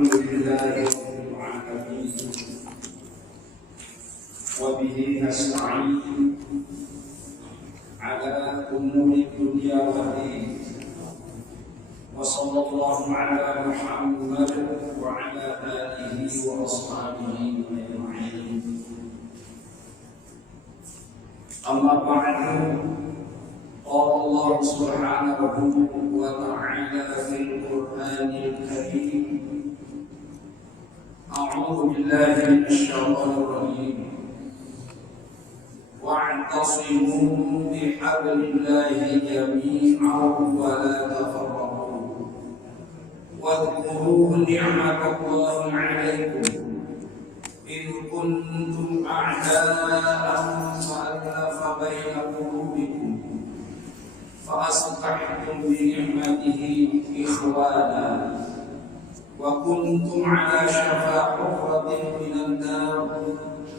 الحمد لله رب العالمين وبه نستعين على أمور الدنيا والدين وصلى الله على محمد وعلى آله وأصحابه أجمعين. أما بعد، قال الله سبحانه وتعالى في القرآن الكريم: أعوذ بالله من الشيطان الرجيم واعتصموا بحبل الله جميعا ولا تفرقوا واذكروا نعمة الله عليكم إذ كنتم أعداء فألف بين قلوبكم فأصبحتم بنعمته إخوانا وكنتم على شفا حفرة من النار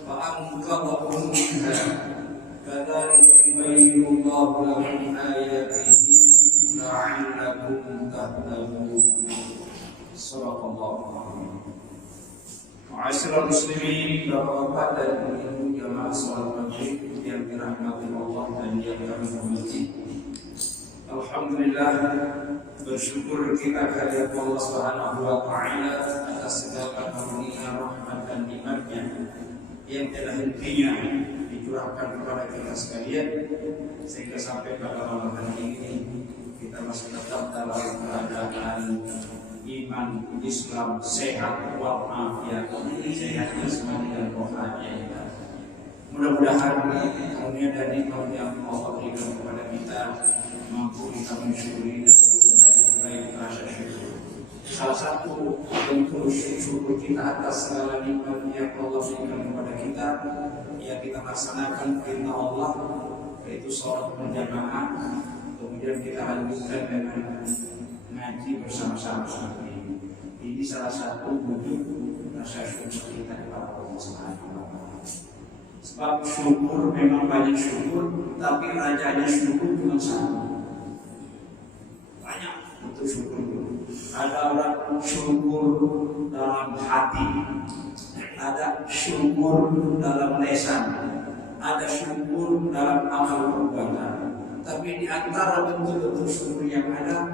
فأنقذكم منها كذلك يبين الله لكم آياته لعلكم تهتدون. صدق الله العظيم. Ma'asyiral muslimin, Bapak-bapak dan ibu jamaah salat maghrib yang dirahmati Allah dan yang kami hormati. Alhamdulillah, bersyukur kita kehadirat Allah Subhanahu wa taala atas segala karunia, rahmat dan nikmat-Nya yang telah hentinya dicurahkan kepada kita sekalian, sehingga sampai pada malam hari ini kita masih tetap dalam keadaan iman Islam sehat walafiat, sehat jasmani dan rohani. Mudah-mudahan karunia dan nikmat yang Allah berikan kepada kita mampu kita mensyukuri dengan sebaik-baik rasa syukur. Salah satu bentuk syukur kita atas segala nikmat yang Allah berikan kepada kita, ya kita laksanakan perintah Allah, yaitu sholat berjamaah, kemudian kita lanjutkan dengan ngaji bersama-sama. Ini salah satu wujud rasa syukur kita kepada Allah Subhanahu wa taala. Sebab syukur memang banyak syukur, tapi rajanya syukur cuma satu. Banyak untuk syukur. Ada orang syukur dalam hati, ada syukur dalam lisan, ada syukur dalam amal perbuatan. Tapi di antara bentuk-bentuk syukur yang ada,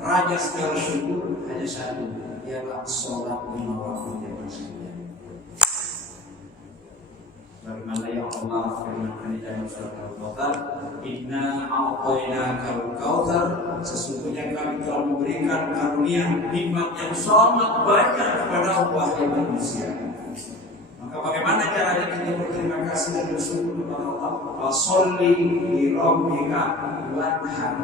raja segala syukur hanya satu, ialah sholat lima waktu yang bersedia. Bagaimana yang Allah firmankan di dalam surat Al-Kautsar, Inna a'tainakal kautsar, sesungguhnya kami telah memberikan karunia nikmat yang sangat banyak kepada wahai manusia. Maka bagaimana caranya kita berterima kasih dan bersyukur kepada Allah? Fasholli li rabbika wanhar.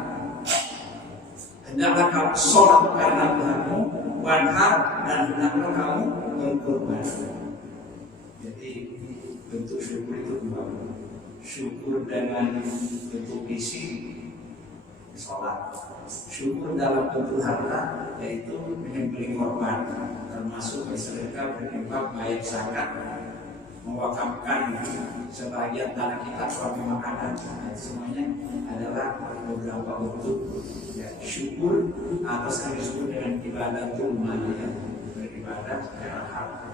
Hendaklah kamu sholat karena Tuhanmu, wanhar, dan hendaklah kamu berkorban. Jadi bentuk syukur itu dua. Syukur dengan bentuk fisik, sholat. Syukur dalam bentuk harta, yaitu menyembelih korban, termasuk bersedekah, berinfak, bayar zakat, mewakafkan sebagian tanah kita sebagai makanan. Semuanya adalah beberapa bentuk syukur atas yang disebut dengan ibadah maliyah, beribadah secara harta.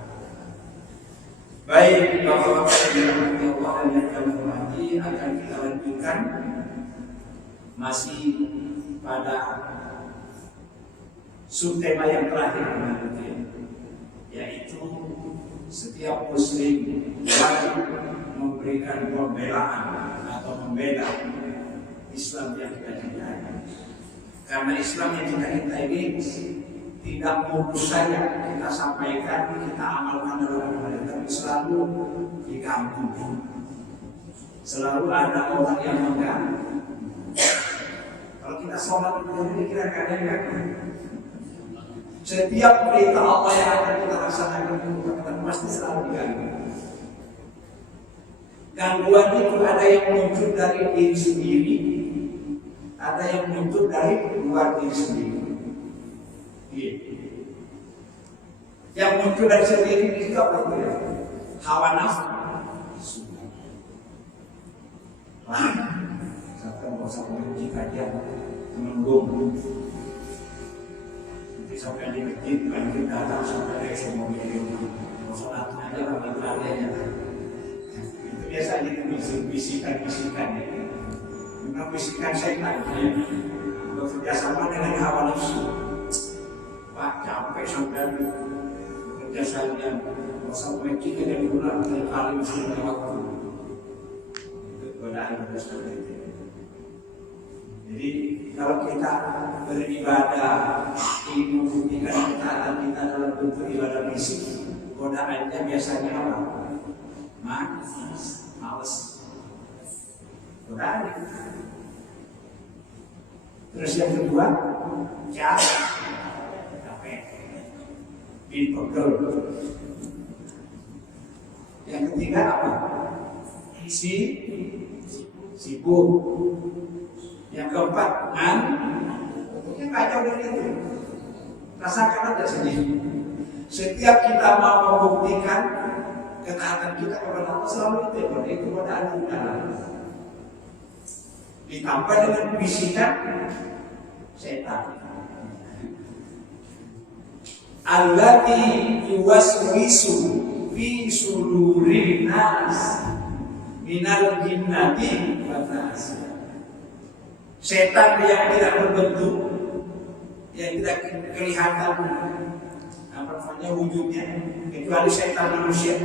Baik, Bapak-bapak yang dirahmati Allah dan yang kami hormati, akan kita lanjutkan masih pada subtema yang terakhir nanti, yaitu setiap muslim wajib memberikan pembelaan atau membela Islam yang kita cintai. Karena Islam yang kita cintai ini tidak mulus saja kita sampaikan, kita amalkan dalam hidup, tapi selalu diganggu. Selalu ada orang yang mengganggu. Kalau kita sholat itu pikiran kadang setiap perintah Allah yang akan kita laksanakan kita pasti selalu diganggu. Gangguan itu ada yang muncul dari diri sendiri, ada yang muncul dari luar diri sendiri. Yang muncul dari sendiri itu apa itu ya? Hawa nafsu. Sampai mau sampai jika dia menunggu Sampai di masjid, banjir datang sampai semua miliun. Sholat aja lah adanya. Itu biasanya bisikan-bisikan. Memang bisikan setan bekerja sama dengan hawa nafsu. Pak capek sampai kerja saya, sampai kita dari bulan kali mesti waktu. Itu godaan seperti itu. Jadi kalau kita beribadah, membuktikan ketaatan kita dalam bentuk ibadah fisik, godaannya biasanya apa? Males. Godaan. Terus yang kedua, capek, pegel. Yang ketiga apa? Sibuk. Yang keempat, mungkin nggak jauh dari itu. Rasakan aja sendiri. Setiap kita mau membuktikan ketaatan kita kepada Allah selalu itu godaan di dalam. Ditambah dengan bisikan setan. Allati yuwaswisu fi sudurin nas minal jinnati wan nas. Setan yang tidak berbentuk, yang tidak kelihatan wujudnya, kecuali setan manusia.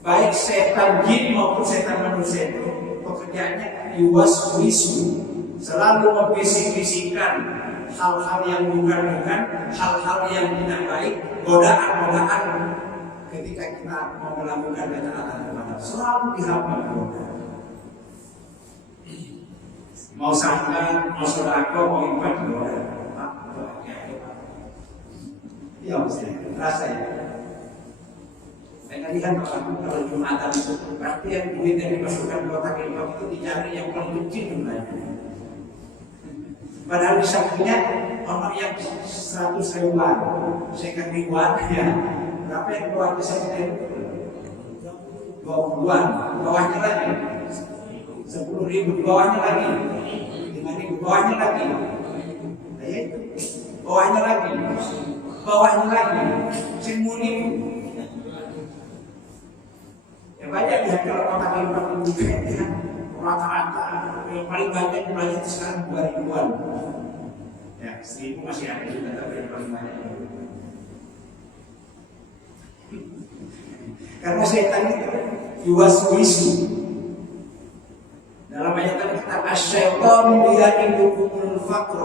Baik setan jin maupun setan manusia itu pekerjaannya yuwaswisu, selalu membisik-bisikkan hal-hal yang bukan, hal-hal yang tidak baik, godaan-godaan ketika kita mau melakukan ketaatan kepada Allah, selalu dihambat godaan. Mau zakat, mau sedekah, mau infak godaan. Ya mesti terasa ya. Saya lihat kalau Jumatan itu pasti yang duit yang dimasukkan ke kotak infak itu dicari yang paling kecil jumlahnya. Padahal di sampingnya orang yang 100 ribuan, saya ribuan ya. Berapa yang keluar di samping 20-an, bawahnya lagi 10.000, bawahnya lagi 5.000, bawahnya lagi, bawahnya lagi 10.000. Ya banyak ya kalau kotak infak itu ya, rata-rata yang paling banyak jumlahnya sekarang 2.000-an. Ya 1.000 masih ada juga, tapi yang paling banyak. Karena setan itu yuwaswisu. Dalam ayat kata asy-syaitanu ya'idukumul faqr.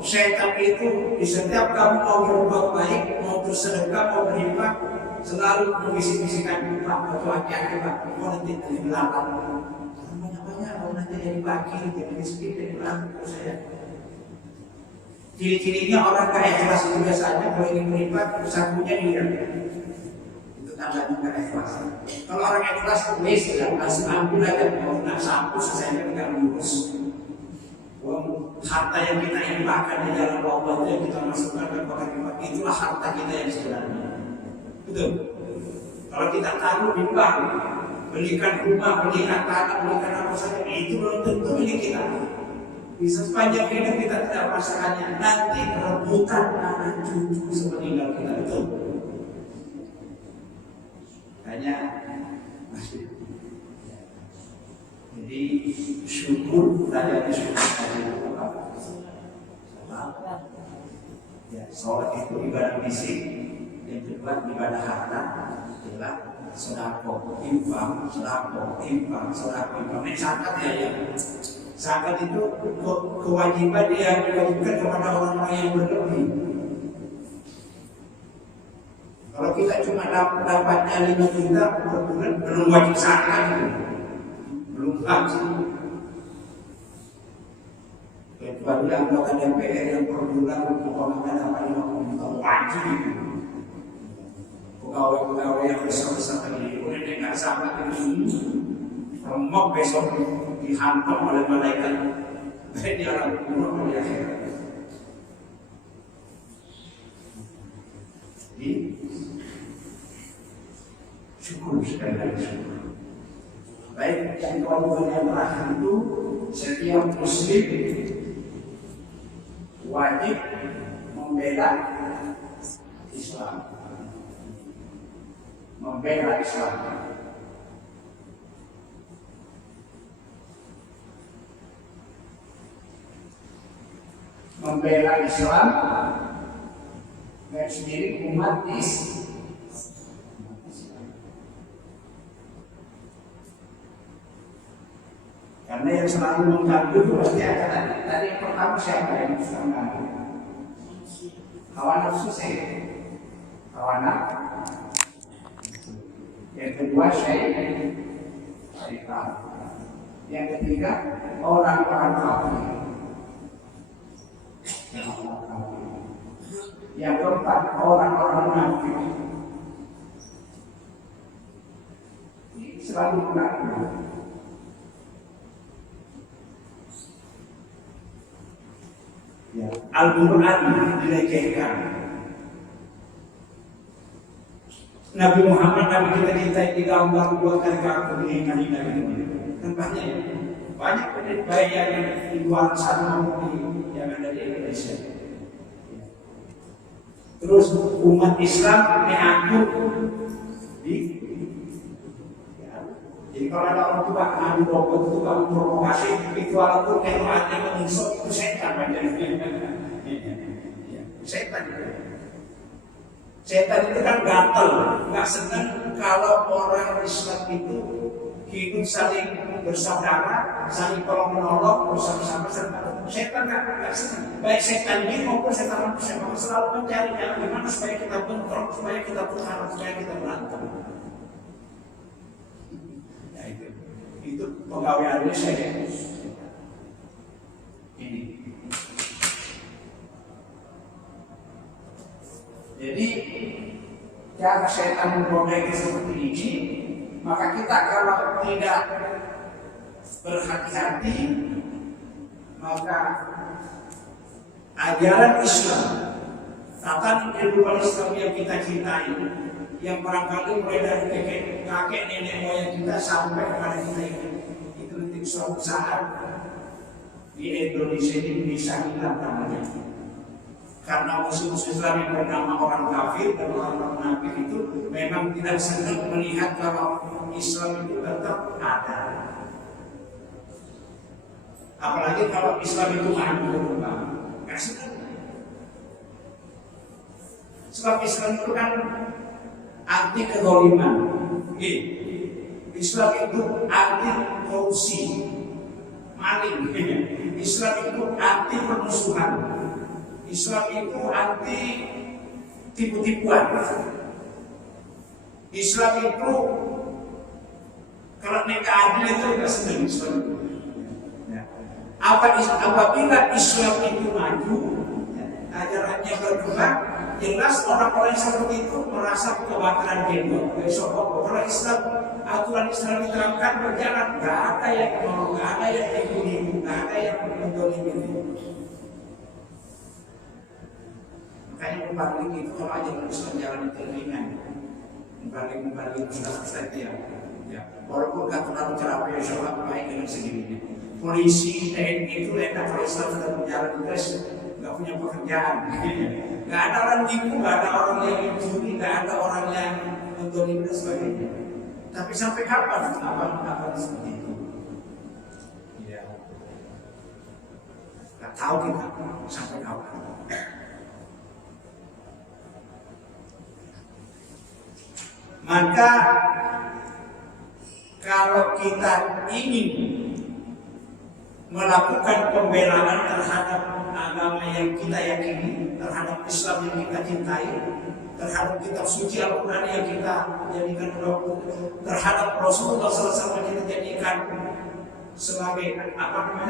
Setan itu di setiap kamu mau berbuat baik, mau bersedekah, mau berinfak, selalu membisik-bisikkan, Pak, waktu hati-hati Pak, mau nanti dari belakang. Banyak-banyak, mau nanti jadi bakir, jadi miskin, dari belakang saya. Ciri-cirinya orang kaya ikhlas itu biasanya kalau ingin berinfak, sakunya dia. Tandanya nggak ikhlas. Kalau orang ikhlas, wes ya, ambil aja mau nak sapu selesai nggak lurus. Harta yang kita infakkan di jalan Allah yang kita masukkan ke kotak infak, itulah harta kita yang sebenarnya. Betul. Kalau kita taruh di bank, belikan rumah, belikan tanah, belikan apa saja, itu belum tentu milik kita. Bisa sepanjang hidup kita tidak merasakannya. Nanti rebutan anak cucu sepeninggal kita, betul. Hanya masih. Jadi syukur tadi apa? Ya, sholat itu ibadah fisik, yang kedua ibadah harta, adalah sedekah, infak. Ini zakat ya. Zakat itu kewajiban yang diwajibkan kepada orang-orang yang berlebih. Kalau kita cuma dapatnya 5 juta per bulan, belum wajib zakat, belum wajib. Kecuali anggota DPR yang per bulan umpamanya dapat 50 juta wajib. Pegawai-pegawai yang besar-besar tadi, udah dia nggak zakat ini, remok besok dihantam oleh malaikat. Di alam kubur di akhirat. Jadi syukur sekali lagi syukur. Baik, yang kewajiban yang terakhir itu setiap muslim wajib membela Islam. Membela Islam. Membela Islam dan sendiri umat Islam. Karena yang selalu mengganggu itu pasti ada tadi yang pertama siapa yang mengganggu? Hawa nafsu saya, hawa nafsu. Yang kedua syaitan. Yang ketiga orang-orang kafir. Yang keempat orang-orang munafik. Ini selalu mengganggu. Ya. Al-Quran dilecehkan. Nabi Muhammad, Nabi kita digambar dua kali kaku hina-hina gitu. Kan banyak penelitian yang di luar sana maupun yang ada di Indonesia. Terus umat Islam dianggap jadi kalau ada orang tua adu robot itu kamu provokasi itu walaupun keluarnya mengusut itu setan setan itu kan gatel, nggak senang kalau orang Islam itu hidup saling bersaudara, saling tolong menolong bersama-sama. Setan nggak senang. Baik setan ini maupun setan manusia selalu mencari cara bagaimana supaya kita bentrok, supaya kita berharap, supaya kita berantem. Itu pegawaiannya saya ini. Jadi cara setan menggoda seperti ini, maka kita kalau tidak berhati-hati, maka ajaran Islam, tatanan kehidupan Islam yang kita cintai, yang barangkali mulai dari kakek nenek moyang kita sampai kepada kita itu nanti suatu saat di Indonesia ini bisa hilang namanya. Karena musuh-musuh Islam yang bernama orang kafir dan orang munafik itu memang tidak senang melihat kalau Islam itu tetap ada. Apalagi kalau Islam itu maju berkembang, nggak senang. Sebab Islam itu kan anti kezaliman. Islam itu anti korupsi, maling. Islam itu anti permusuhan. Islam itu anti tipu-tipuan. Islam itu kalau mereka adil itu tidak senang Islam. Apabila Islam itu maju, ajarannya berkembang, jelas orang-orang yang seperti itu merasa kebakaran jenggot. Besok kalau Islam, aturan Islam diterapkan berjalan, nggak ada yang mau, nggak ada yang ibu-ibu, nggak ada yang mendolimi. Makanya membalik itu kalau ajaran Islam jalan itu ringan, membalik Ustaz ya. Walaupun nggak terlalu cerah, ya sholat baik dengan segininya. Polisi, TNI itu mereka kalau Islam sudah berjalan terus nggak punya pekerjaan. Nggak ada orang tipu, nggak ada orang yang mencuri, nggak ada orang yang mendolimi dan sebagainya. Tapi sampai kapan apa seperti itu? Ya. Nggak tahu kita sampai kapan. Maka kalau kita ingin melakukan pembelaan terhadap agama yang kita yakini, terhadap Islam yang kita cintai, terhadap kitab suci Al-Quran yang kita jadikan doa, terhadap Rasulullah SAW yang kita jadikan sebagai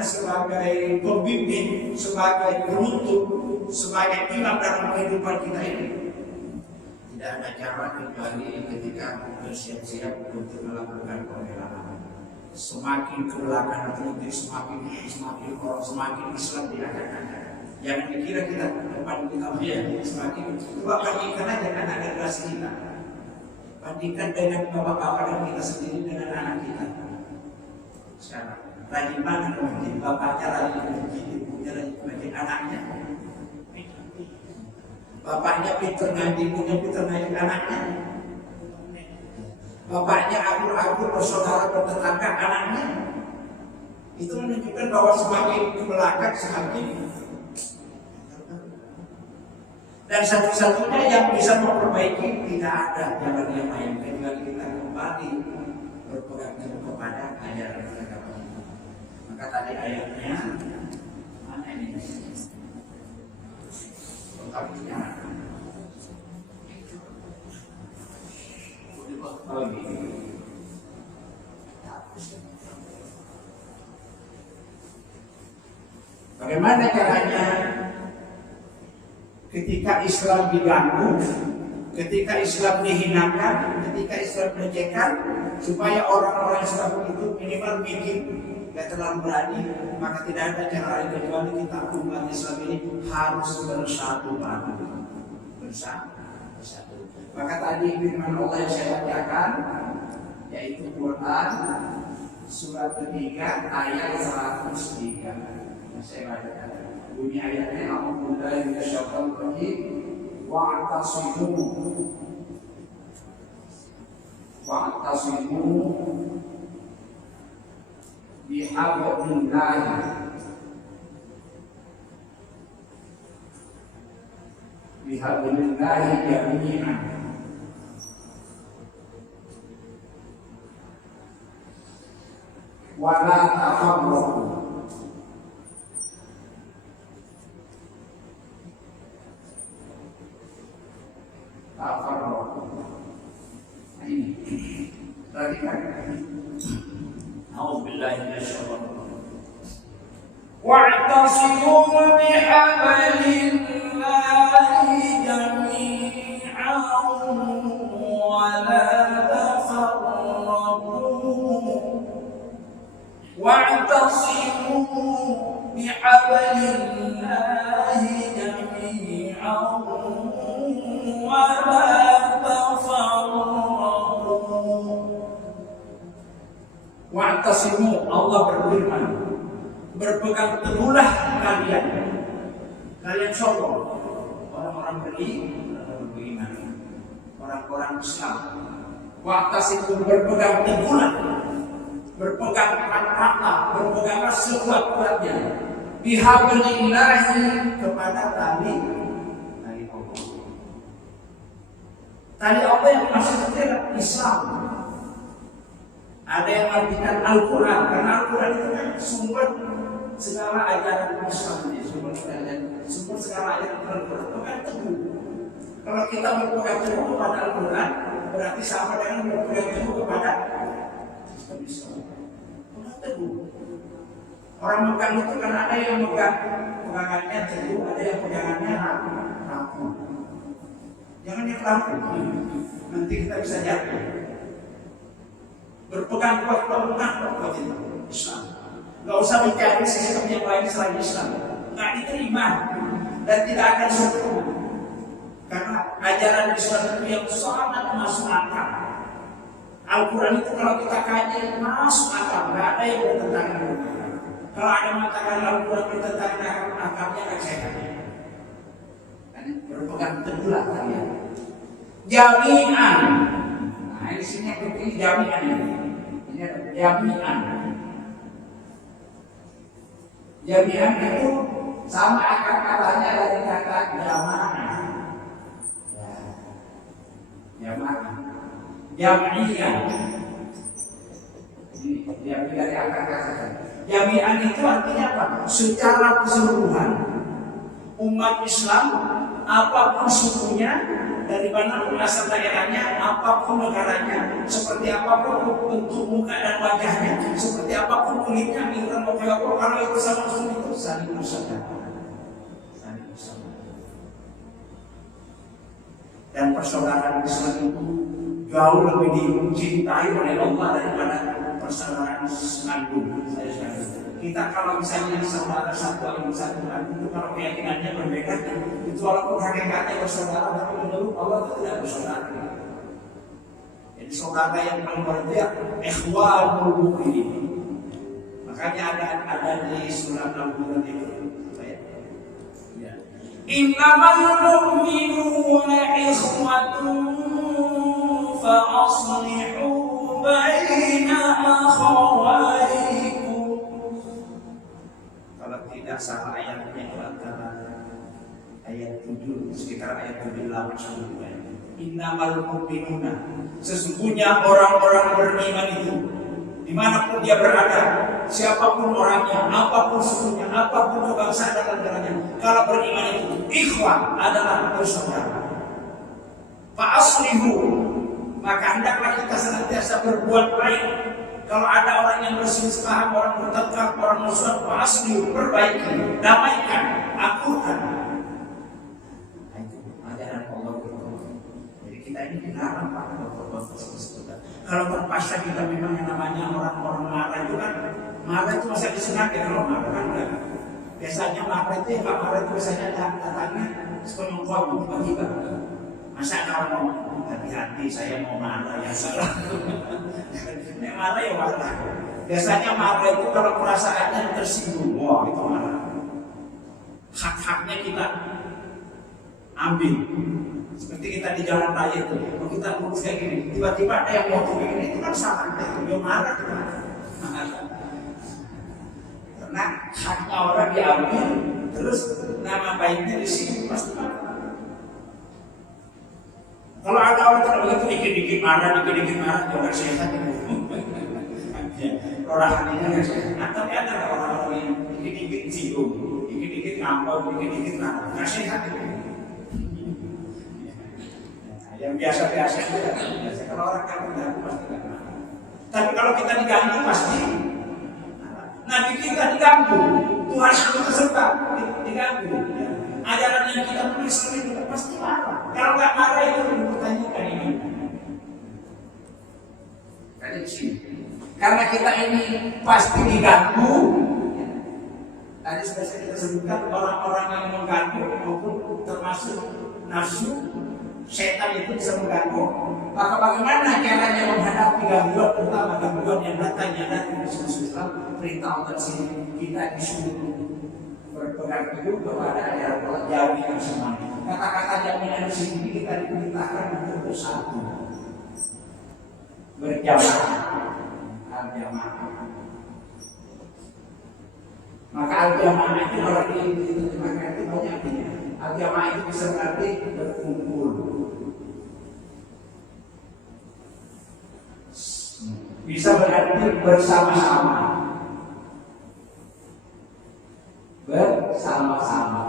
sebagai pembimbing, sebagai penutup, sebagai imam dalam kehidupan kita ini. Tidak ada cara kecuali ketika bersiap-siap untuk melakukan pembelaan. Semakin ke belakang nanti semakin orang semakin Islam diadakan. Jangan dikira kita depan kita semakin coba bandingkan aja anak generasi kita. Bandingkan dengan bapak-bapak dan kita sendiri dengan anak kita. Sekarang rajin mana mungkin bapaknya rajin mungkin ibunya rajin mungkin anaknya. Bapaknya pinter ngaji, ibunya pinter ngaji anaknya. Bapaknya akur-akur bersaudara bertetangga anaknya. Itu menunjukkan bahwa semakin ke belakang semakin. Dan satu-satunya yang bisa memperbaiki tidak ada jalan yang lain kecuali kita kembali berpegang teguh kepada ajaran agama. Maka tadi ayatnya mana ini? Lengkapnya. Oh ini. Bagaimana caranya ketika Islam diganggu, ketika Islam dihinakan, ketika Islam dilecehkan, supaya orang-orang Islam itu minimal bikin gak terlalu berani, maka tidak ada cara lain kecuali kita umat Islam ini harus bersatu padu, bersatu. Maka tadi firman Allah yang saya bacakan, yaitu Quran surat ketiga ayat 103. Yang saya bacakan bunyi ayatnya, A'udzubillahi minasyaitonir rajim, wa'tasimu bihablillahi jami'an wa la tafarraqu. واعتصموا بحبل الله جميعا ولا تفرقوا واعتصموا بحبل الله جميعا ولا تفرقوا. Wa'tasimu, Allah berfirman, berpegang teguhlah kalian sombong, orang-orang beriman, orang-orang Islam. Wa'tasimu, berpegang teguhlah, berpegang erat-erat, berpeganglah sekuat-kuatnya bihablillahi, kepada tali Allah. Tali Allah yang maksudnya Islam. Ada yang artikan Al-Quran, karena Al-Quran itu kan sumber segala ajaran Islam, sumber segala ajaran Al-Quran. Berpegang teguh. Kalau kita berpegang teguh kepada Al-Quran, berarti sama dengan berpegang teguh kepada Islam. Berpegang teguh. Orang megang itu kan ada yang megang pegangannya teguh, ada yang pegangannya rapuh. Jangan yang rapuh, nanti kita bisa jatuh. Berpegang kuat Islam. Gak usah mencari sistem yang lain selain Islam. Nggak diterima dan tidak akan sempurna. Karena ajaran Islam itu yang sangat masuk akal. Al-Quran itu kalau kita kaji masuk akal, nggak ada yang bertentangan. Kalau ada mengatakan Al-Quran bertentangan akalnya, nggak saya kata. Berpegang teguhlah kalian. Jami'an. Nah, di sini yang penting jami'an ini. Ini ada jami'an. Jami'an itu sama akar-katanya dari kata jamaah. Jamaah. Jami'an. Ini diambil dari akar-kata. Jami'an itu artinya apa? Secara keseluruhan umat Islam, apapun sukunya, dari mana asal daerahnya, apapun negaranya, seperti apapun bentuk muka dan wajahnya, seperti apapun kulitnya, migran maupun kalau itu sama itu saling bersaudara. Dan persaudaraan Islam itu jauh lebih dicintai oleh Allah daripada persaudaraan kandung. Kita kalau misalnya saudara satu ibu satu itu kalau keyakinannya berbeda, itu walaupun hakikatnya bersaudara, tapi menurut Allah itu tidak bersaudara. Jadi saudara yang paling berarti ikhwanul mu'minin. Makanya ada di surat Al-Quran itu, ya. innamal mu'minuna ikhwatun fa aslihu baina akhawaykum. Kalau tidak salah ayatnya itu antara ayat 7 sekitar ayat 78. Innamal mu'minuna, sesungguhnya orang-orang beriman itu dimanapun dia berada, siapapun orangnya, apapun sukunya, apapun kebangsaan dan negaranya, kalau beriman itu ikhwan adalah bersaudara. Fa'aslihu, maka hendaklah kita senantiasa berbuat baik. Kalau ada orang yang berselisih paham, orang bertengkar, orang musuh, fa'aslihu, perbaiki, damaikan, akurkan. Itu ajaran Allah. Jadi kita ini dilarang Pak kalau terpaksa kita memang yang namanya orang-orang marah itu kan, marah itu masa disengaja kalau marah kan enggak. Biasanya marah itu ya, marah itu biasanya datangnya sepenuh kaum tiba-tiba. Masa kalau mau hati-hati saya mau marah ya salah. Nek marah ya marah. Biasanya marah itu kalau perasaannya tersinggung, wah itu marah. Hak-haknya kita ambil. Seperti kita di jalan raya itu, kalau kita lurus kayak gini, tiba-tiba ada yang mau kayak gini, itu kan salah, dia marah kita. Karena haknya orang diambil, terus nama baiknya di sini pasti marah. Kalau ada orang kalau begitu dikit-dikit marah, ya orang sehat itu. Orang hatinya nggak sehat. Atau ada orang-orang yang dikit-dikit singgung, dikit-dikit ngambek, dikit-dikit marah, nggak sehat itu. Yang biasa-biasa itu biasa. Kalau orang kan mengganggu pasti nggak marah. Tapi kalau kita diganggu pasti. Nabi kita diganggu, Tuhan kita serta diganggu. Ya. Ajaran yang kita tulis itu pasti marah. Kalau nggak marah itu dipertanyakan ini. Tadi sini. Karena kita ini pasti diganggu. Tadi sudah kita sebutkan orang-orang yang mengganggu maupun termasuk nafsu. Setan itu bisa mengganggu. Maka bagaimana caranya menghadapi gangguan, terutama gangguan yang datangnya dari musuh Islam? Perintah Allah sini kita disuruh berpegang teguh kepada ajaran Allah, jauhi yang semuanya. Kata-kata jaminan sini kita diperintahkan untuk bersatu, berjamaah, al-jamaah. Maka al-jamaah itu kalau diterjemahkan itu banyak artinya. Al-jamaah itu bisa berarti berkumpul. Bisa berarti bersama-sama. Bersama-sama.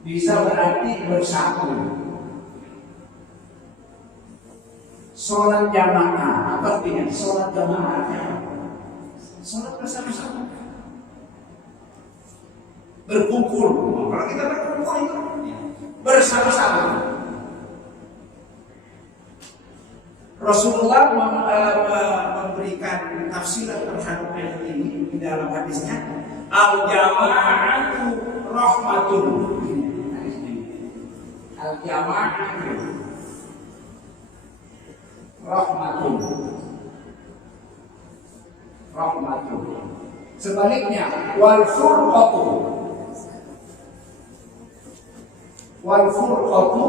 Bisa berarti bersatu. Sholat jamaah, apa artinya? Sholat jamaahnya sholat bersama-sama. Berkumpul. Kalau kita berkumpul itu bersama-sama. Rasulullah memberikan tafsiran terhadap ayat ini di dalam hadisnya, al-jama'atu rahmatun. Al-jama'atu rahmatun. Rahmatun. Sebaliknya, wal furqatu. Wal furqatu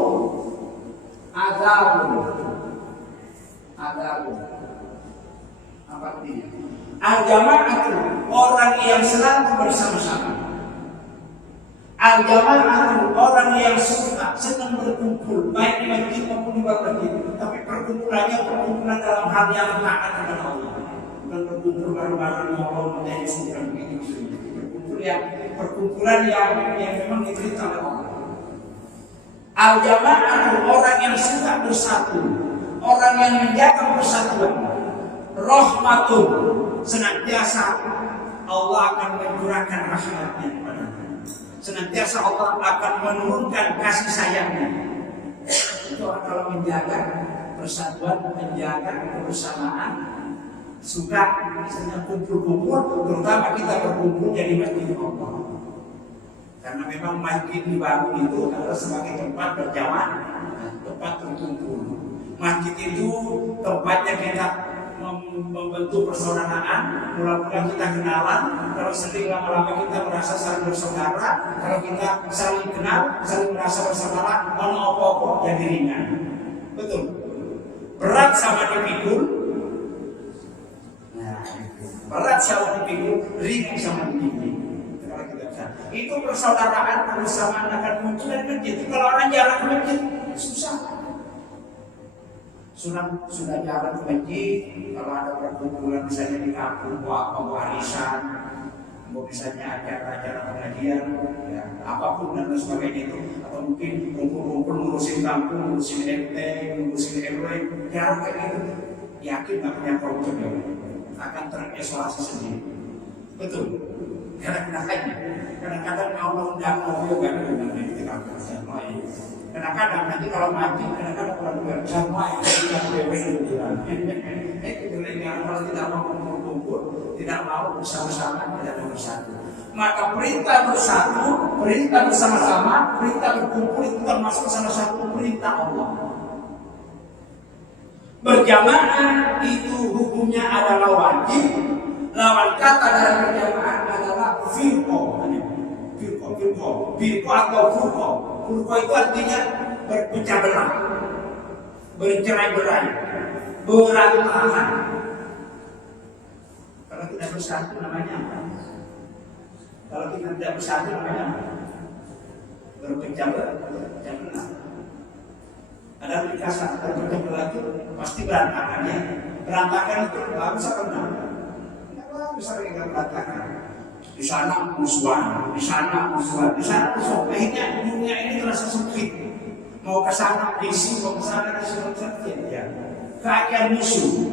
adzabun. Adzabun. Apa artinya? Al-jama'atu, orang yang selalu bersama-sama. Al-jama'atu, orang yang suka senang berkumpul, baik di masjid maupun di luar masjid. Tapi perkumpulannya perkumpulan dalam hal yang taat kepada Allah. Bukan berkumpul bareng-bareng ngomong menjadi begitu. Perkumpulan yang memang diperintah oleh Allah. Al-jama'atu, orang yang suka bersatu, orang yang menjaga persatuan. Rahmatun, senantiasa Allah akan mencurahkan rahmatnya kepadanya. Senantiasa Allah akan menurunkan kasih sayangnya. Itu kalau menjaga persatuan, menjaga kebersamaan, suka misalnya kumpul-kumpul, terutama kita berkumpul jadi masjid Allah. Karena memang masjid dibangun itu adalah sebagai tempat berjamaah, tempat berkumpul. Masjid itu tempatnya kita membentuk persaudaraan. Mula-mula kita kenalan, kalau sering lama-lama kita merasa saling bersaudara. Kalau kita saling kenal, saling merasa bersaudara, ono opo-opo jadi ringan. Betul. Berat sama dipikul. Nah, berat sama dipikul, ringan sama dipikul. Kalau kita bisa. Itu persaudaraan kebersamaan akan muncul dari masjid. Kalau orang jarang ke masjid, susah. Sudah jarang ke masjid. Kalau ada perkumpulan misalnya di kampung, warisan, misalnya acara-acara pengajian, ya, apapun dan sebagainya itu, atau mungkin kumpul-kumpul ngurusin kampung, ngurusin RT, ngurusin RW, jarang kayak gitu. Yakin nggak punya problem ya, akan terisolasi sendiri. Betul. Kadang-kadang Allah undang mobil kan di kampung semua ini. Kadang-kadang nanti kalau mati, kadang-kadang orang bilang semua yang kalau tidak mau kumpul-kumpul, tidak mau bersama-sama, tidak mau bersatu. Maka perintah bersatu, perintah bersama-sama, perintah berkumpul itu termasuk salah satu perintah Allah. Berjamaah itu hukumnya adalah wajib. Lawan kata dari berjamaah adalah firqah. Firqah atau furqah. Furqah itu artinya berpecah belah, bercerai-berai, berantakan. Kalau tidak bersatu namanya apa? Kalau kita tidak bersatu namanya apa? Berpecah belah. Ada kasar, berpecah belah itu pasti berantakan ya. Berantakan itu nggak bisa kenal. Nggak bisa kita berantakan. Di sana musuhan, di sana musuhan, di sana musuhan. Akhirnya dunia ini terasa sempit. Mau ke sana diisi, mau ke sana diisi, ya. Keadaan musuh.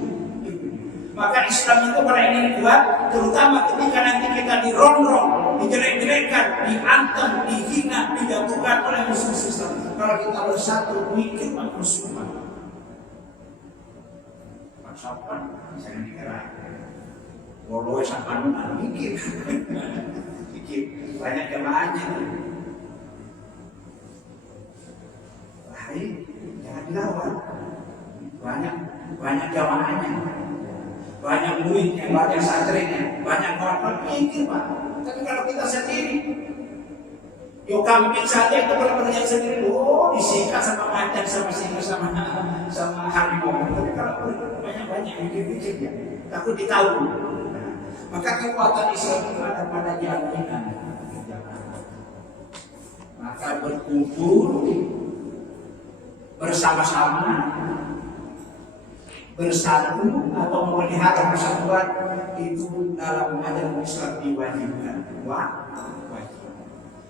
Maka Islam itu pada ingin kuat, terutama ketika nanti kita dirongrong, dijelek-jelekkan, diantem, dihina, dijatuhkan oleh musuh-musuh Islam. Kalau kita bersatu, mikir musuh. Paksapan, saya dikira. Walau sampai mikir, banyak jamaahnya. Hai, jangan dilawan. Banyak jamaahnya, banyak muridnya, banyak santrinya, banyak kawan-kawan mikir Pak. Tapi kalau kita sendiri, yo kambing saja itu kalau kerja sendiri, disikat sama macan, sama singa, sama harimau. Tapi kalau banyak mikir ya, takut ditahu. Maka kekuatan Islam itu ada pada jaminan. Maka berkumpul bersama-sama, bersatu atau memelihara persatuan itu dalam ajaran Islam diwajibkan. Wajib.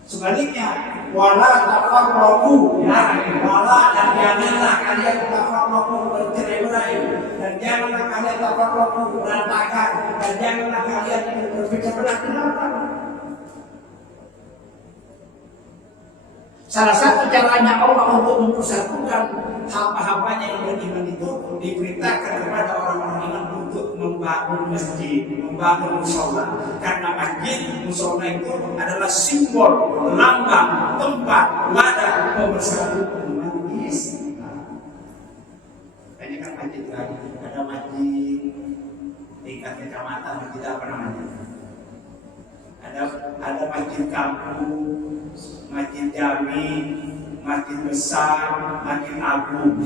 Sebaliknya, wala tafarraqu, ya, wala dan janganlah kalian tafarraqu bercerai-berai, dan janganlah kalian tafarraqu berantakan, dan janganlah kalian berpecah belah. Kenapa? Salah satu caranya Allah untuk mempersatukan hamba-hambanya yang beriman itu diperintahkan kepada orang-orang iman untuk membangun masjid, membangun musola. Karena masjid, musola itu adalah simbol, lambang, tempat, wadah pemersatu umat Islam. Banyak kan masjid lagi, ada masjid tingkat kecamatan, masjid apa namanya? Ada masjid kampung, masjid jami, masjid besar, masjid agung.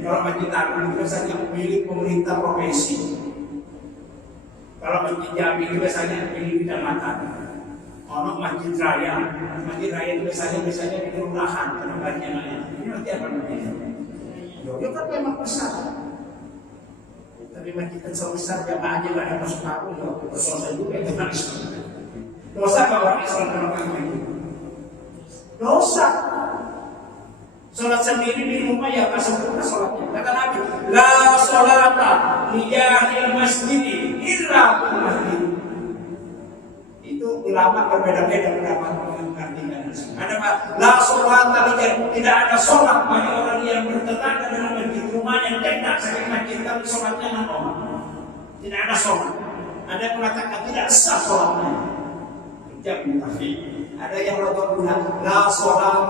Kalau masjid agung itu biasanya milik pemerintah provinsi. Kalau masjid jami itu biasanya milik kecamatan. Kalau masjid raya itu biasanya di kelurahan, tempatnya namanya. Ini nanti apa namanya? Itu kan memang besar. Tapi masjid besar jamaahnya nggak ada masuk agung, berdosa juga itu kan. Dosa kalau orang Islam melakukan itu? Dosa. Sholat sendiri di rumah ya nggak sempurna sholatnya. Kata Nabi, la sholata li jahil masjid illa bil masjid. Itu ulama berbeda-beda pendapat mengartikan. Ada la sholata li jahil, tidak ada sholat bagi orang yang bertetangga dengan masjid, rumahnya dekat dengan masjid tapi sholatnya normal. Tidak ada sholat. Ada yang mengatakan tidak sah sholatnya. Ada yang bilang la sholat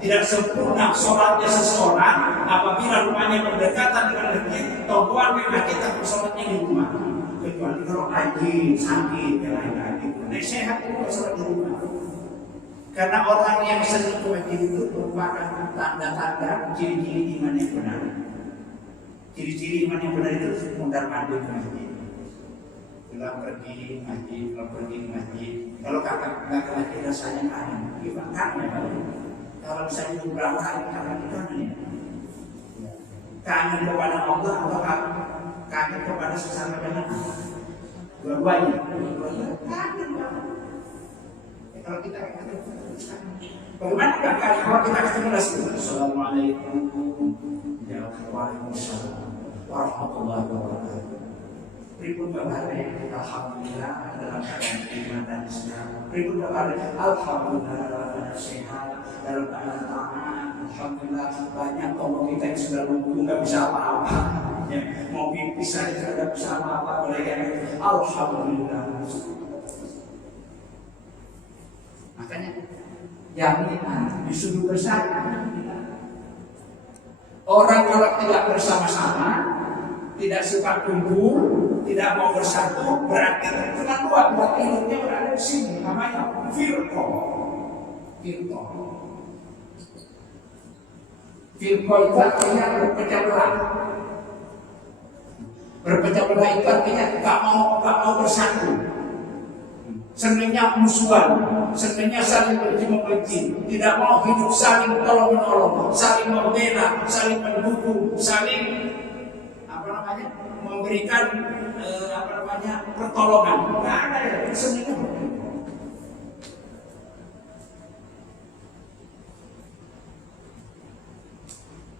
tidak sempurna sholatnya seseorang apabila rumahnya berdekatan dengan masjid, tonggoan memang kita sholatnya di rumah. Kecuali kalau lagi sakit, yang lain-lain. Nah, sehat itu sholat di rumah. Karena orang yang sering ke masjid itu merupakan tanda-tanda ciri-ciri iman yang benar. Ciri-ciri iman yang benar itu mondar-mandir ke masjid. Pulang pergi masjid, pulang pergi masjid. Kalau kakak nggak ke masjid rasanya kangen, gimana kangen? Kalau misalnya beberapa kali kangen ya. Kangen kepada Allah atau kangen kepada sesama jamaah. Dua-duanya. Kangen banget. Kalau kita bagaimana kalau kita ketemu nasi? Assalamualaikum warahmatullahi wabarakatuh. Ribut kabar alhamdulillah dalam keadaan iman dan Islam. Ribut kabar alhamdulillah dalam keadaan sehat, dalam keadaan taat. Alhamdulillah banyak tolong kita yang sudah lumpuh nggak bisa apa-apa. Ya, mau pipis saja tidak bisa apa-apa. Boleh ya? Alhamdulillah. Makanya jaminan disuruh bersama. Orang kalau tidak bersama-sama, tidak suka kumpul, tidak mau bersatu, berarti cuma dua hidupnya berada di sini. Namanya firqo. Firqo itu artinya berpecah belah. Berpecah belah itu artinya gak mau bersatu. Senangnya musuhan, senangnya saling benci-membenci, tidak mau hidup saling tolong-menolong, saling membela, saling mendukung, saling memberikan pertolongan. Nggak ada ya, senangnya.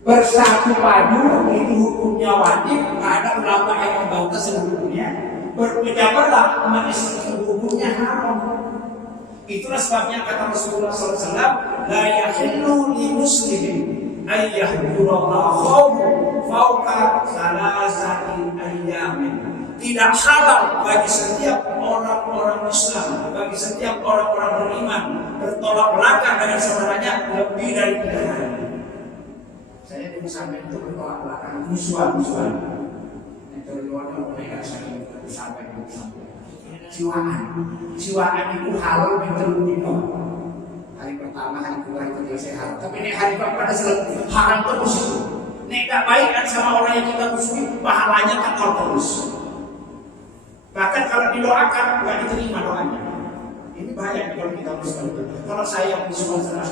Bersatu padu itu hukumnya wajib, nggak ada ulama yang membantah seluruhnya. Berbeda belah umat Islam itu hukumnya haram. Itulah sebabnya kata Rasulullah SAW, la yahillu li muslimin ayyahjurallahu fauqa salasati ayyamin. Tidak halal bagi setiap orang-orang Islam, bagi setiap orang-orang beriman bertolak belakang dengan saudaranya lebih dari 3 hari. Saya tidak sampai itu bertolak belakang musuhan. Sampai siwaan itu halal menurut dino. Hari pertama, hari kedua, hari ketiga saya halal. Tapi ini hari keempat selesai haram terus itu. Ini tidak baik kan sama orang yang kita musuhi, pahalanya kekal terus. Bahkan kalau didoakan nggak diterima doanya. Ini bahaya kalau kita musuhi. Kalau saya musuhan sama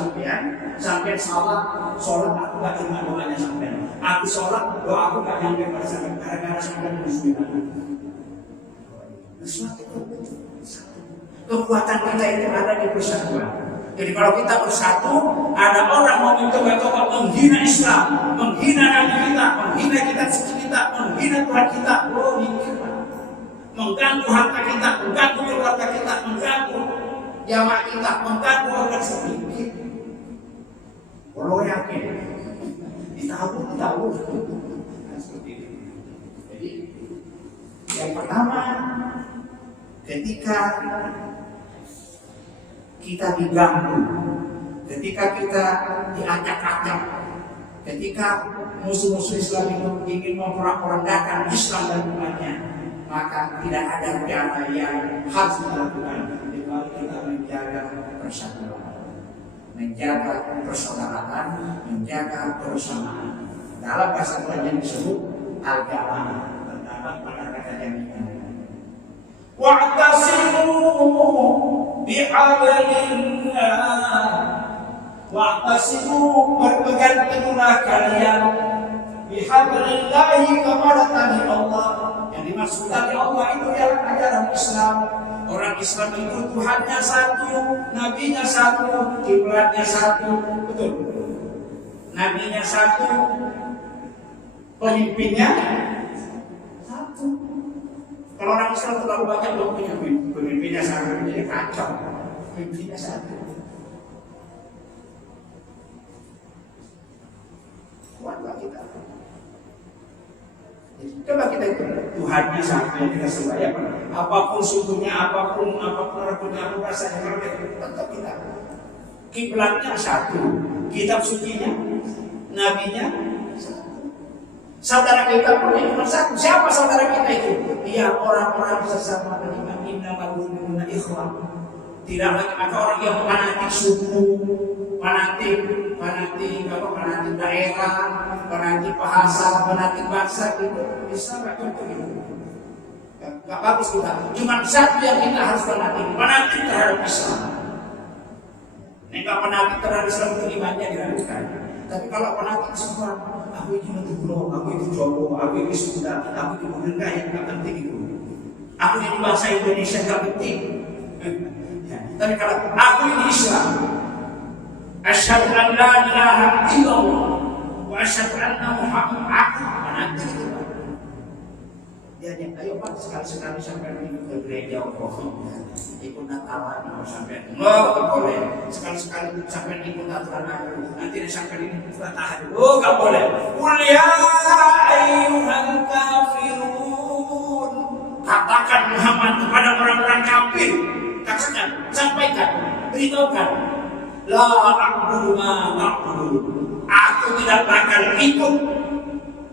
sampean sholat aku nggak terima doanya sampean. Aku sholat doa aku nggak nyampe pada sampean gara-gara sampean musuhi aku. Kekuatan kita itu ada di persatuan. Jadi kalau kita bersatu, ada orang mau mencoba-coba menghina Islam, menghina Nabi kita, menghina kitab suci kita, menghina Tuhan kita, mengganggu harta kita, mengganggu keluarga kita, mengganggu jamaah kita, mengganggu organisasi kita. Kalau yakin, ditahu. Jadi yang pertama, ketika kita diganggu, ketika kita diacak-acak, ketika musuh-musuh Islam itu ingin memporak-porandakan Islam dan umatnya, maka tidak ada cara yang harus dilakukan kecuali kita menjaga persatuan, menjaga persaudaraan, menjaga kebersamaan. Dalam bahasa Quran yang disebut al-jamaah, terdapat pada kata jami'ah. Wa'tasimu bihablillah, wa'tasimu, berpegang teguhlah kalian bihablillahi, kepada tali Allah. Yang dimaksud tali Allah itu ialah ajaran Islam. Orang Islam itu Tuhannya satu, nabinya satu, kiblatnya satu. Betul. Nabinya satu, pemimpinnya satu. Kalau orang Islam terlalu banyak belum punya pemimpinnya satu, jadi kacau. Pemimpinnya satu. Kuatlah kita. Coba kita itu Tuhannya satu yang kita sembah ya, apapun sukunya, apapun rasanya, tetap kita. Kiblatnya satu, kitab sucinya, nabinya. Saudara kita pun cuma satu. Siapa saudara kita itu? Ya orang-orang sesama beriman. Innamal mu'minuna ikhwan. Tidak lagi maka orang yang fanatik suku, fanatik daerah, fanatik bahasa, fanatik bangsa itu bisa nggak contoh itu? Nggak bagus kita. Cuma satu yang kita harus fanatik terhadap Islam. Nggak fanatik terhadap Islam itu imannya diragukan. Tapi kalau fanatik semua, aku ini Madura, aku ini Jawa, aku ini Sunda, aku ini Bunda yang nggak penting itu. Aku ini bahasa Indonesia nggak penting. Tapi kalau aku ini Islam, asyhadu an la ilaha illallah wa asyhadu anna Muhammadan aku fanatik itu. Ayo Pak, sekali-sekali sampai ke gereja ikut Natalan sampai nggak boleh. Sekali-sekali sampai ikut aturan aku, nanti sampai ini tahan. Nggak boleh. Qul ya ayyuhal kafirun. Katakan Muhammad kepada orang-orang kafir. Katakan, sampaikan, beritahukan. La a'budu ma ta'budun. Aku tidak bakal ikut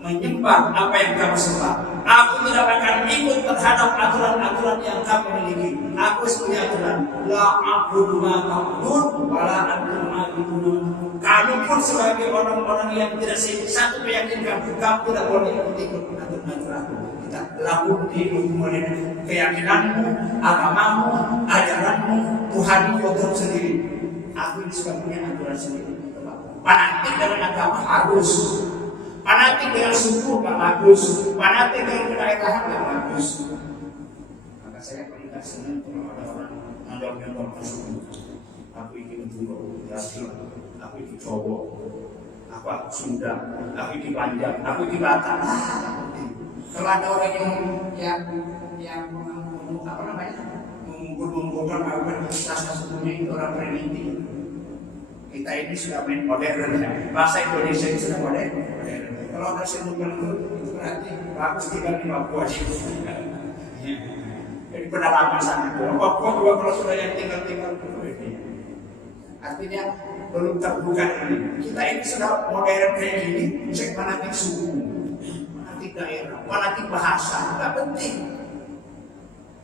menyembah apa yang kamu sembah. Aku tidak akan ikut terhadap aturan-aturan yang kamu miliki. Aku punya aturan. La a'budu ma ta'budun wa la antum a'budun. Kamu pun sebagai orang-orang yang tidak satu keyakinan kamu tidak boleh ikut aturan-aturan. Kita lakukan di keyakinanmu, agamamu, ajaranmu, Tuhanmu yang sendiri. Aku ini sudah punya aturan sendiri. Fanatik dengan agama harus. Fanatik dengan suku gak bagus, fanatik dengan kedaerahan gak bagus. Maka saya pernah senang kalau ada orang nyondol-nyondol ke suku. Aku ini Madura, aku ini Jawa, aku Sunda, aku ini Banjar, aku ini Batak. Kalau ada orang yang mengumpulkan rasa sukunya itu orang primitif. Kita ini sudah main modern ya. Bahasa Indonesia ini sudah modern. Kalau ada senuman itu berarti bagus tinggal di Papua sih. Jadi pedalaman sana. Papua juga kalau sudah yang tinggal artinya belum terbuka ini. Kita ini sudah modern kayak gini. Cek fanatik suku, fanatik daerah, fanatik bahasa, nggak penting.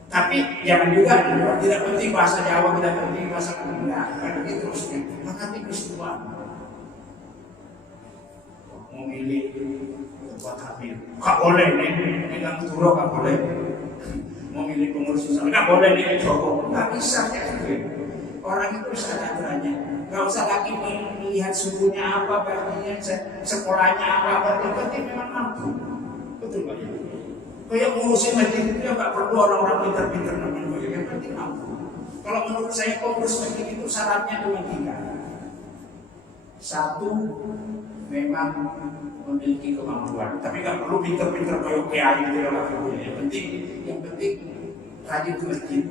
Tapi jangan juga tidak penting bahasa Jawa, tidak penting bahasa Sunda, kan begitu terusnya. Fanatik semua. Memilih ketua tabir, nggak boleh nih, pegang turo nggak boleh. Memilih pengurus besar, nggak boleh nih Joko, nggak bisa ya. Orang itu bisa ada aturannya, nggak usah lagi melihat sukunya apa, berarti sekolahnya apa, yang penting memang mampu, betul Pak ya. Kayak ngurusin masjid itu ya nggak perlu orang-orang pintar-pintar namanya, yang penting mampu. Kalau menurut saya pengurus masjid itu syaratnya cuma 3. Satu, memang memiliki kemampuan, tapi nggak perlu pinter-pinter kayak kiai gitu ya. Yang penting rajin ke masjid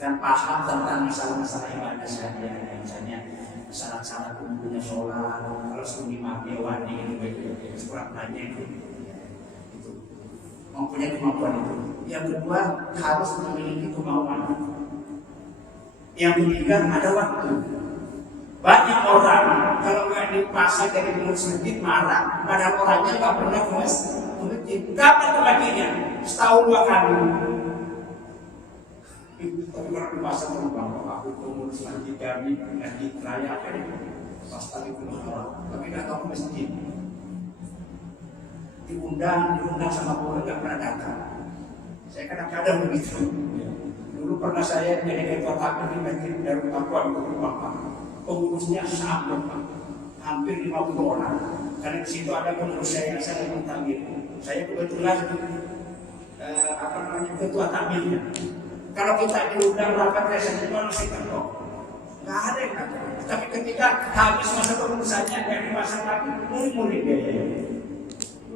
dan paham tentang masalah-masalah ibadah saja. Misalnya syarat-syarat umumnya sholat, kalau sebelum imam wani itu surat nanya itu mempunyai kemampuan itu. Yang kedua harus memiliki kemauan. Yang ketiga ada waktu. Banyak orang kalau nggak dipasang dari pengurus masjid marah, padahal orangnya nggak pernah ke masjid. Kapan kebagiannya? Setahun 2 kali. Tapi kalau dipasang terbang, aku pengurus masjid kami, masjid raya apa ini? Pasti itu mahal. Tapi nggak tahu ke masjid. Diundang sama orang nggak pernah datang. Saya kadang-kadang begitu. Dulu pernah saya jadi ketua takmir di masjid dari Papua di Papua. Pengurusnya sama, hampir 50 orang. Karena di situ ada pengurus saya yang saya takmir. Saya kebetulan ketua takmirnya. Kalau kita diundang rapat resepsi masih terkok, nggak ada yang kata. Tapi ketika habis masa pengurusannya dari masa takmir, murid-murid dia.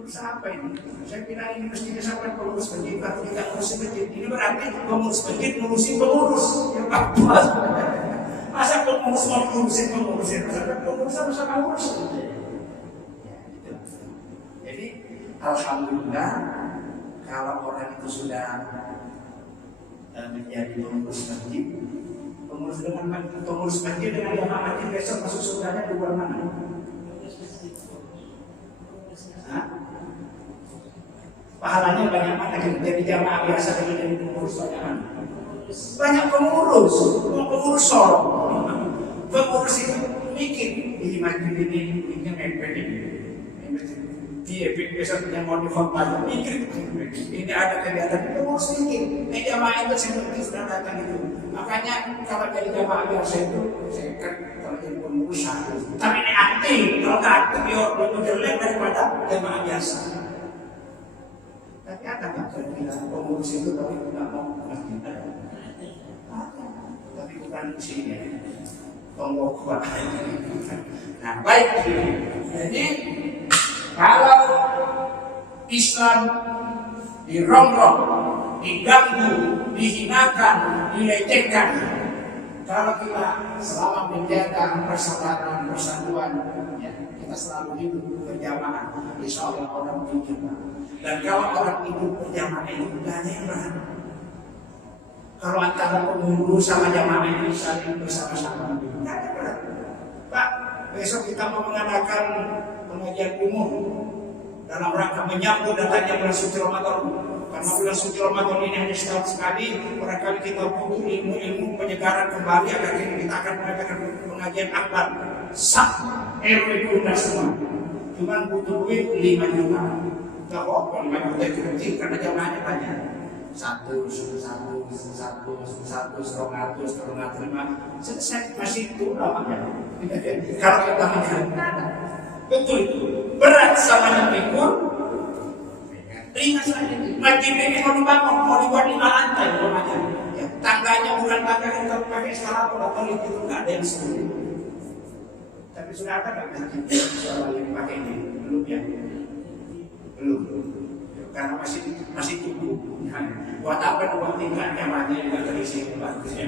Apa ini? Saya kira ini mestinya sampai pengurus masjid, atau tidak ngurusin masjid. Ini berarti pengurus masjid ngurusin pengurus yang pas. Masa pengurus mau ngurusin masa pengurus sama ngurus. Jadi alhamdulillah kalau orang itu sudah menjadi pengurus masjid pengurus masjid dengan jamaah masjid besok masuk surganya dua mana? Hah? Pahalanya banyak mana? Jadi jamaah biasa dengan jadi pengurus banyak mana? Banyak pengurus sorong. Pengurus itu mikir di masjid ini mepet ini. Dia besok yang mau dikhotbah mikir ini ada kegiatan pengurus mikir. Jamaah itu seperti sudah datang itu. Makanya kalau jadi jamaah biasa itu saya kan kalau jadi pengurus satu. Tapi ini aktif. Kalau tak aktif lebih jelek daripada jamaah biasa. Tapi ada kan bilang pengurus itu tapi tidak mau masjid. Tapi bukan sini. Pengokwa. Nah baik. Jadi kalau Islam dirongrong, diganggu, dihinakan, dilecehkan, kalau kita selama menjaga persaudaraan, persatuan, ya, kita selalu hidup berjamaah, insya Allah orang hidup. Dan kalau orang hidup berjamaah itu tidak ada yang berat. Kalau antara pengurus sama jamaah itu saling bersama-sama, tidak ada berat. Pak, besok kita mau mengadakan pengajian umum dalam rangka menyambut datangnya bulan suci Ramadan. Karena bulan suci Ramadan ini hanya setahun sekali, barangkali kita butuh ilmu-ilmu penyegaran kembali agar kita akan mengadakan pengajian akbar. Sah, RW kita semua. Cuma butuh duit 5 juta. Tidak apa-apa, 5 juta itu kecil karena jamaahnya banyak. 100, 200, selesai masih itu namanya. Kalau kita menjalankan, betul itu berat sama yang pikul, ringan saja. Masjid ini mau dibangun, mau dibuat 5 lantai, ya, tangganya bukan tangga yang kita pakai sekarang, atau itu nggak ada yang sendiri. Tapi sudah ada nggak masjid yang pakai ini? Belum ya? Belum. Karena masih tumbuh. Buat apa buat tingkat jamaahnya juga terisi bagusnya.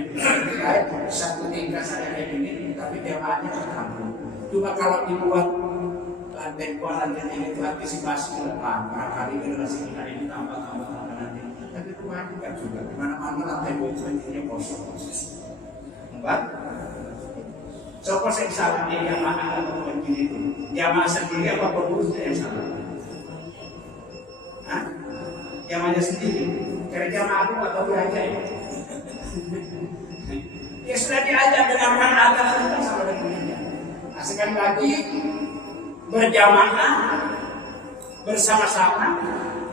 Satu tingkat saya kayak gini, tapi jamaahnya tertampung. Cuma kalau dibuat lantai 2, lantai 3 itu antisipasi ke depan. Barangkali generasi kita ini tambah nanti. Tapi rumah juga. Dimana-mana lantai 2 itu intinya kosong. Empat. Siapa yang salah nih jamaah atau masjid itu? Jamaah sendiri apa pengurusnya yang salah? Hah? Jamaahnya sendiri. Karena jamaah itu atau diajak ya? Ya sudah diajak dengarkan azan itu sama dengan dia. Nah, sekali lagi berjamaah, bersama-sama,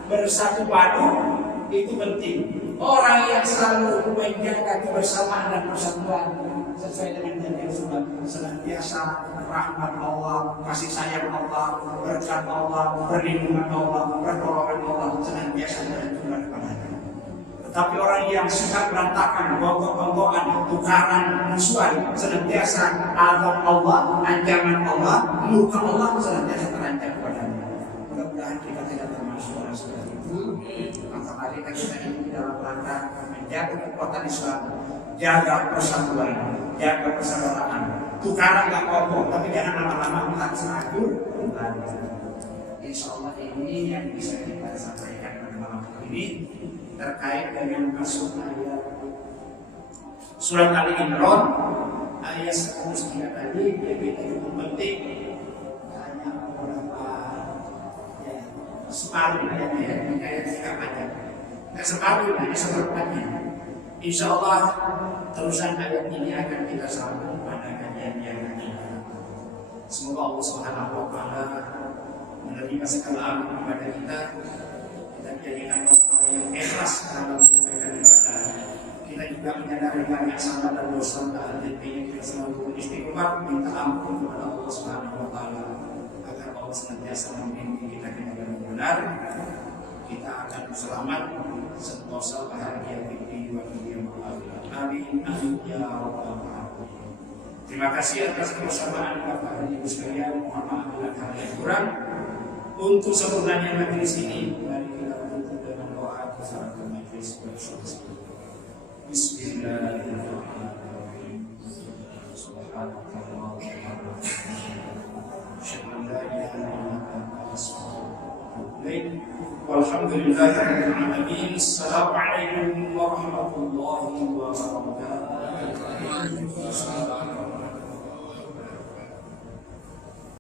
bersatu padu itu penting. Orang yang selalu menjaga kebersamaan dan persatuan sesuai dengan janji Rasulullah, senantiasa rahmat Allah, kasih sayang Allah, berkat Allah, perlindungan Allah, pertolongan Allah senantiasa tercurah kepadanya. Tetapi orang yang suka berantakan, gontok-gontokan, tukaran, musuhan, senantiasa azab Allah, ancaman Allah, murka Allah senantiasa terancam kepadanya. Mudah-mudahan kita tidak termasuk orang seperti itu. Maka mari kita hidup dalam rangka menjaga kekuatan Islam, jaga persatuan, jaga persaudaraan. Tukaran nggak apa-apa, tapi jangan lama-lama harus akur kembali. Insya Allah ini yang bisa kita sampaikan pada malam ini terkait dengan masuk ayat surat Al-Imran ayat 103 tadi. Itu cukup penting. Hanya beberapa separuh ayatnya, ayat 3 aja. Nggak separuh, hanya seperempatnya. Insya Allah terusan ayat ini akan kita sambung pada kajian yang akan datang. Semoga Allah Subhanahu wa Ta'ala menerima segala amal kepada kita jadikan orang yang ikhlas dalam menunaikan ibadah. Kita juga menyadari banyak salah dan dosa dan kita selalu istighfar minta ampun kepada Allah Subhanahu wa Ta'ala agar Allah senantiasa membimbing kita ke jalan yang benar. Kita akan selamat sentosa bahagia di dunia akhirat. Amin amin ya rabbal alamin. Terima kasih atas kebersamaan Bapak dan Ibu sekalian. Mohon maaf bila hal yang kurang. Untuk sempurnanya majelis ini, mari kita tutup dengan doa kesalahan majelis bersama. Bismillahirrahmanirrahim. Subhanallah. Walhamdulillahirabbil alamin. Assalamualaikum warahmatullahi wabarakatuh. juga